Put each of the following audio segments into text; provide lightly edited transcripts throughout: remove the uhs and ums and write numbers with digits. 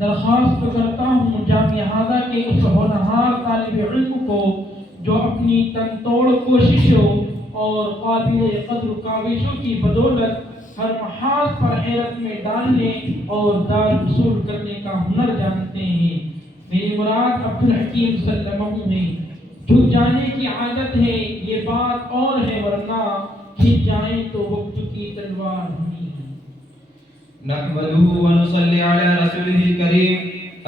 درخواست کرتا ہوں جامعہ ہادہ کے اس ہونہار طالب علم کو جو اپنی تن توڑ کوششوں اور قابل قدر کاوشوں کی بدولت ہر محاذ پر حیرت میں ڈالنے اور دار وصول کرنے کا ہنر جانتے ہیں۔ میری مراد عبدالحکیم سلمہ میں جھک جانے کی عادت ہے، یہ بات اور ہے، ورنہ کھنچ جائیں تو وقت کی تلوار ہونی ہے۔ نحمده ونصلي على رسوله الكريم،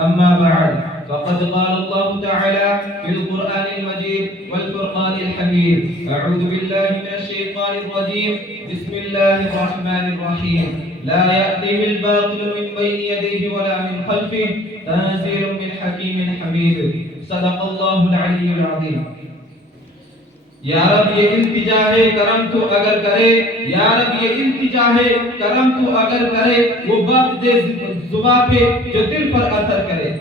أما بعد، فقد قال الله تعالى في القرآن المجيد والفرقان الحميد: أعوذ بالله من الشيطان الرجيم، بسم الله الرحمن الرحيم، لا يأتيه الباطل من بين يديه ولا من خلفه، تنزيل من حكيم حميد۔ صدق الله العلي العظيم۔ یا رب یہ التجا ہے کرم تو اگر کرے، یا رب یہ التجا ہے کرم تو اگر کرے، وہ بات دے زبان پہ جو دل پر اثر کرے۔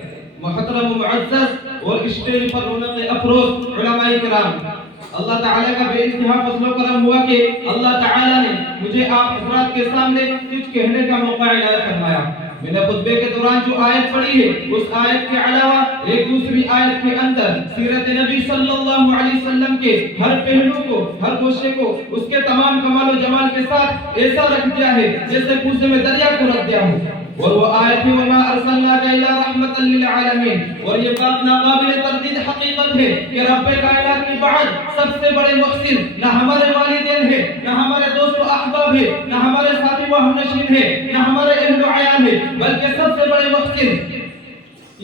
محترم و معزز اور اسٹیج پر رونق افروز علماء کرام، اللہ تعالیٰ کا بے انتہا فضل و کرم ہوا کہ اللہ تعالیٰ نے مجھے آپ حضرات کے سامنے کچھ کہنے کا موقع عنایت فرمایا۔ میں نے خطبے کے دوران جو آیت پڑھی ہے، اس آیت کے علاوہ ایک دوسری آیت کے اندر سیرت نبی صلی اللہ علیہ وسلم کے ہر پہلو کو، ہر گوشے کو اس کے تمام کمال و جمال کے ساتھ ایسا رکھ دیا ہے جیسے کوزے میں دریا کو رکھ دیا ہو۔ اور وہ آیت ہے وَمَا أَرْسَلْنَاكَ إِلَّا رَحْمَةً لِلْعَالَمِينَ، اور یہ بات ناقابل تردید حقیقت ہے کہ رب کائنات کے بعد سب سے بڑے محسن نہ ہمارے والدین ہیں، نہ ہمارے دوست و احباب ہیں، نہ ہمارے ساتھی و ہمنشین ہیں، نہ ہمارے اہل و عیال ہیں، بلکہ سب سے بڑے محسن،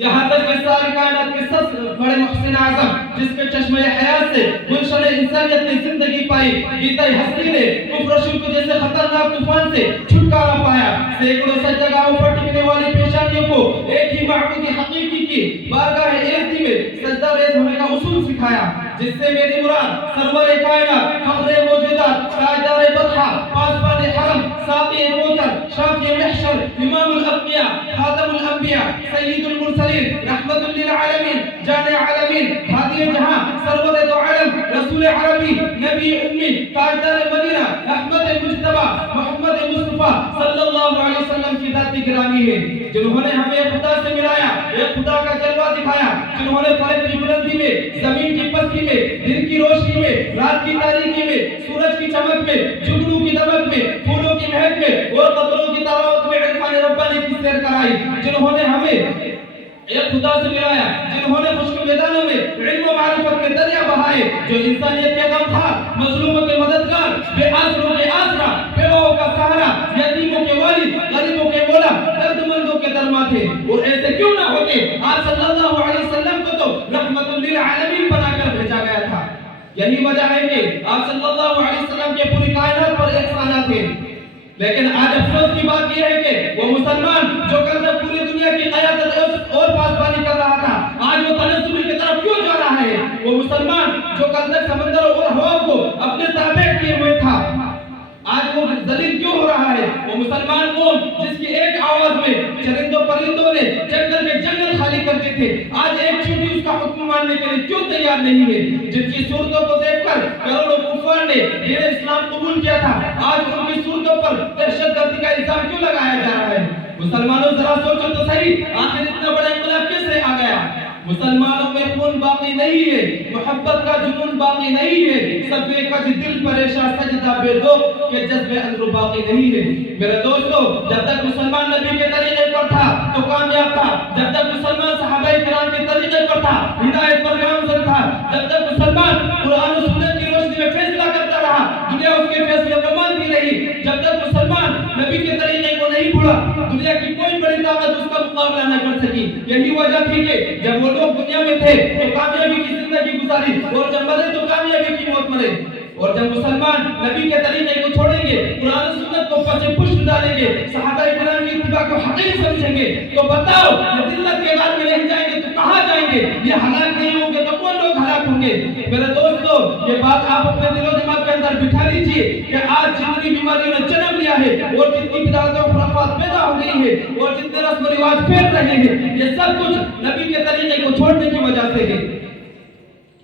یہاں تک کہ ساری کائنات کے سب سے بڑے محسن اعظم جس کے چشمہ حیات سے گلشن انسانیت نے زندگی پائی، گیتہ ہستی نے کفر و شرک جیسے خطرناک طوفان سے چھٹکارا پایا، سینکڑوں سجدگاہوں پر ٹکنے والی پیشانیوں کو ایک ہی معبود حقیقی کی بارگاہ ایزدی میں سجدہ ریز ہونے کا اصول سکھایا، جس سے میری مراد سرور کائنات، فخر موجودات، تاجدار بطحہ، پاسبان حرم، ساقی کوثر، شافی محشر، امام الانبیاء، خاتم الانبیاء، سید المرسلین، رحمت للعالمین، جان عالمین، ہادی جہاں، سرور دو عالم، رسول عربی، نبی امی، تاجدار مدینہ، احمد مجتبی، محمد مصطفیٰ صلی اللہ علیہ وسلم کی ذات گرامی ہے، جنہوں نے ہمیں خدا سے ملایا، ایک خدا کا جلوہ دکھایا، جنہوں نے فلک کی بلندی میں، زمین کی پستی میں، دن کی روشنی میں، رات کی تاریکی میں، سورج کی چمک میں، جگنوں کی دمک میں، پھولوں کی مہک میں اور قطروں کی تراوت میں عرفان ربانی کی سیر کرائی، جنہوں نے ہمیں ایک خدا سے ملایا، جنہوں نے خشک میدانوں میں علم و معرفت کے دریا بہائے، جو انسانیت کے غمخوار، مظلوموں کے مددگار، بے آسروں کے آسرا، بیواؤں کا سہارا، یتیموں کے والد، غریبوں کے مولا، درد مندوں کے درما تھے، اور ایسے کیوں نہ ہوتے، آپ صلی اللہ علیہ وسلم کو تو رحمت للعالمین بنا کر بھیجا گیا تھا۔ یہی وجہ ہے کہ آپ صلی اللہ علیہ وسلم کے پوری کائنات پر احسانات ہیں، لیکن آج افسوس کی بات یہ ہے کہ وہ مسلمان جو کل تک پوری دنیا کی قیادت اور پاسبانی کر رہا تھا، آج وہ تنزلی کی طرف کیوں جا رہا ہے؟ وہ مسلمان جو کل تک سمندر اور ہوا کو اپنے تابع کیے ہوئے تھا، آج وہ ذلیل کیوں ہو رہا ہے؟ وہ مسلمان قوم جس کی ایک آواز میں چرندوں پرندوں نے جنگل میں جنگل خالی کرتے تھے، آج ایک چونٹی اس کا حکم ماننے کے لیے کیوں تیار نہیں ہے؟ جن کی صورتوں کو دیکھ کر کروڑوں کفار نے دین اسلام قبول کیا تھا، آج ان کی صورتوں پر دہشت گردی کا الزام کیوں لگایا جا رہا ہے؟ مسلمانوں ذرا سوچو تو صحیح، آخر اتنا بڑا انقلاب کیسے آ گیا؟ مسلمانوں میں خون باقی نہیں ہے، محبت کا جنون باقی نہیں ہے، سب بے کج دل پریشان سجدہ بے ذوق کے جذبے اندر باقی نہیں ہے۔ میرے دوستو، جب تک مسلمان نبی کے طریقے پر تھا تو کامیاب تھا، جب تک مسلمان صحابہ کرام کے طریقے پر تھا ہدایت پر گامزن تھا، جب تک مسلمان قرآن و سنت کی روشنی میں فیصلہ کرتا رہا دنیا اس کے فیصلے کو مانتی رہی، جب تک مسلمان نبی کے طریقے کو نہیں بھولا دنیا کی کوئی بڑی طاقت اس کا مقابلہ نہ کر سکی۔ یہی وجہ تھی کہ جب وہ لوگ دنیا میں تھے تو کامیابی کی زندگی گزاری، اور جب مرے تو کامیابی کی موت مرے، اور جب مسلمان نبی کے طریقے کو چھوڑیں گے، قرآن و سنت کو پس پشت ڈالیں گے، صحابہ کرام کی اتباع کو حقیر سمجھیں گے، تو بتاؤ یہ ذلت کے غار میں نہیں جائیں گے تو کہاں جائیں گے؟ یہ ہلاک نہیں ہوں گے تو کون لوگ ہلاک ہوں گے؟ میرے دوستو، یہ بات آپ اپنے دل و دماغ کے اندر بٹھا لیجئے کہ آج جتنی بیماریوں نے جنم لیا ہے، اور جتنی بدعت و خرافات پیدا ہو گئی ہے، اور جتنے رسم و رواج پھیل رہے ہیں، یہ سب کچھ نبی کے طریقے کو چھوڑنے کی وجہ سے ہے۔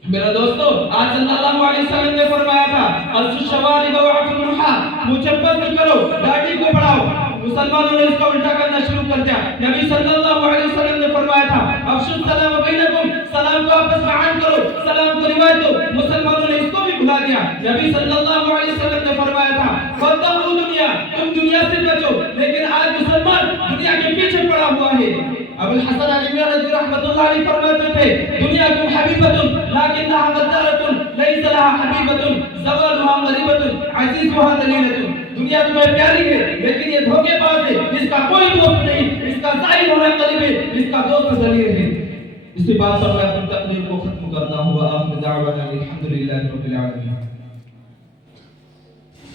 میرا دوستو، آج صلی اللہ علیہ وسلم نے فرمایا تھا قص الشوارب وعف النحا، مجھے بند کرو، داڑھی کو بڑھاؤ۔ مسلمانوں نے اس کا الٹا کرنا شروع کر دیا. نبی صلی اللہ علیہ وسلم نے فرمایا تھا افشوا السلام بینکم, سلام کو آپس میں عام کرو, سلام کو روایت دو. مسلمانوں نے اس کو بھی بھلا دیا. نبی صلی اللہ علیہ وسلم نے فرمایا تھا فاتقوا دنیا, تم دنیا سے بچو, لیکن آج مسلمان دنیا کے پیچھے پڑا ہوا ہے. ابو الحسن علی رضی رحمۃ اللہ علیہ فرماتے تھے دنیاکم حبیبۃ لکنھا غدارۃ لیس لها حبیبۃ زوالھا قریبۃ عزیزھا ذلیلۃ. دنیا تمہیں پیاری ہے لیکن یہ دھوکے باز ہے, اس کا کوئی دوست نہیں, اس کا ظاہر ہونا قریب ہے, اس کا دوست ذلیل ہے. اسی بات پر میں اپنی تقریر کو ختم کرتا ہوں. وآخر دعوانا الحمدللہ رب العالمین.